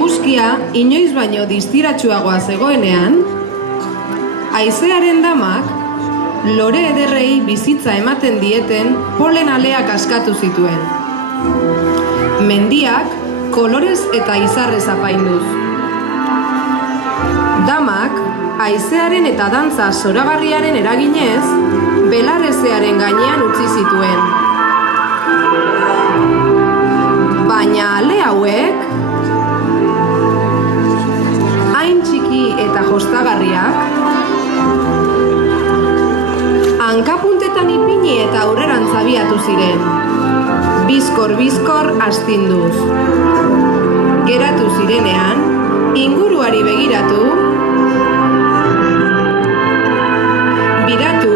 eguzkia inoiz baino distiratsuagoa zegoenean, haizearen damak lore ederrei bizitza ematen dieten polen aleak askatu zituen. Mendiak kolorez eta izarrez apainduz. Damak haizearen eta dantza zoragarriaren eraginez belarrezearen gainean utzi zituen. Baina ale hauek hain txiki eta jostagarriak, hankapuntetan ipini eta aurrerantz abiatu ziren, bizkor astinduz. Geratu zirenean, inguruari begiratu, biratu,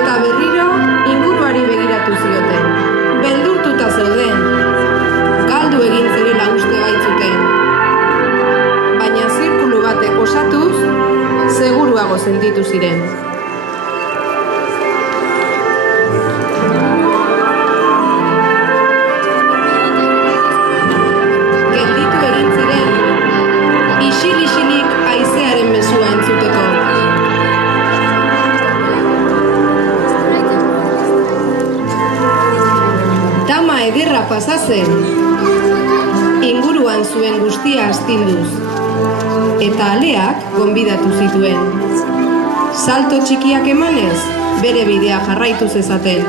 eta berriro inguruari begiratu zioten. Beldurtuta zeuden, galdu egin zirela uste baitzuten. Baina zirkulu batek osatuz, seguruago sentitu ziren. Gelditu egin ziren, isil-isilik haizearen mezua entzuteko. Dama ederra pasa zen, inguruan zuen guztia astinduz, eta aleak gonbidatu zituen. Salto txikiak emanez, bere bidea jarraitu zezaten.